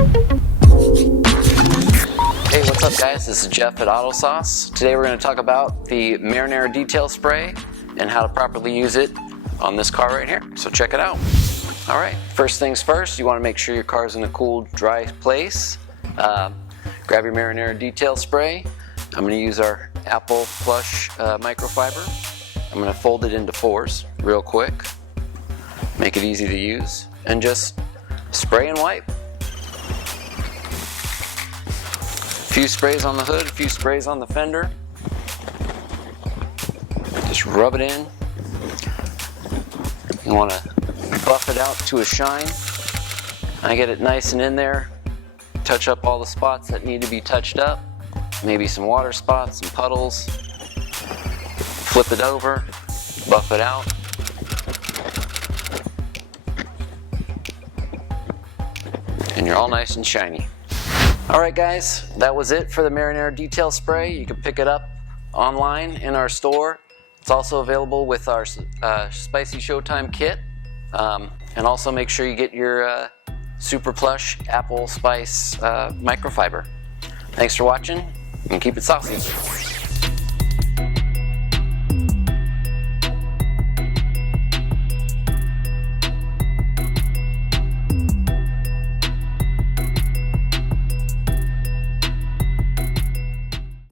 Hey, what's up guys? This is Jeff at Auto Sauce. Today we're going to talk about the Marinara detail spray and how to properly use it on this car right here. So check it out. Alright, first things first, you want to make sure your car is in a cool, dry place. Grab your Marinara detail spray. I'm going to use our Apple Plush microfiber. I'm going to fold it into 4s real quick. Make it easy to use. And just spray and wipe. A few sprays on the hood, a few sprays on the fender. Just rub it in. You want to buff it out to a shine. I get it nice and in there. Touch up all the spots that need to be touched up. Maybe some water spots, some puddles. Flip it over, buff it out. And you're all nice and shiny. Alright guys, that was it for the Marinara detail spray. You can pick it up online in our store. It's also available with our Spicy Showtime kit. And also make sure you get your Super Plush Apple Spice microfiber. Thanks for watching and keep it saucy.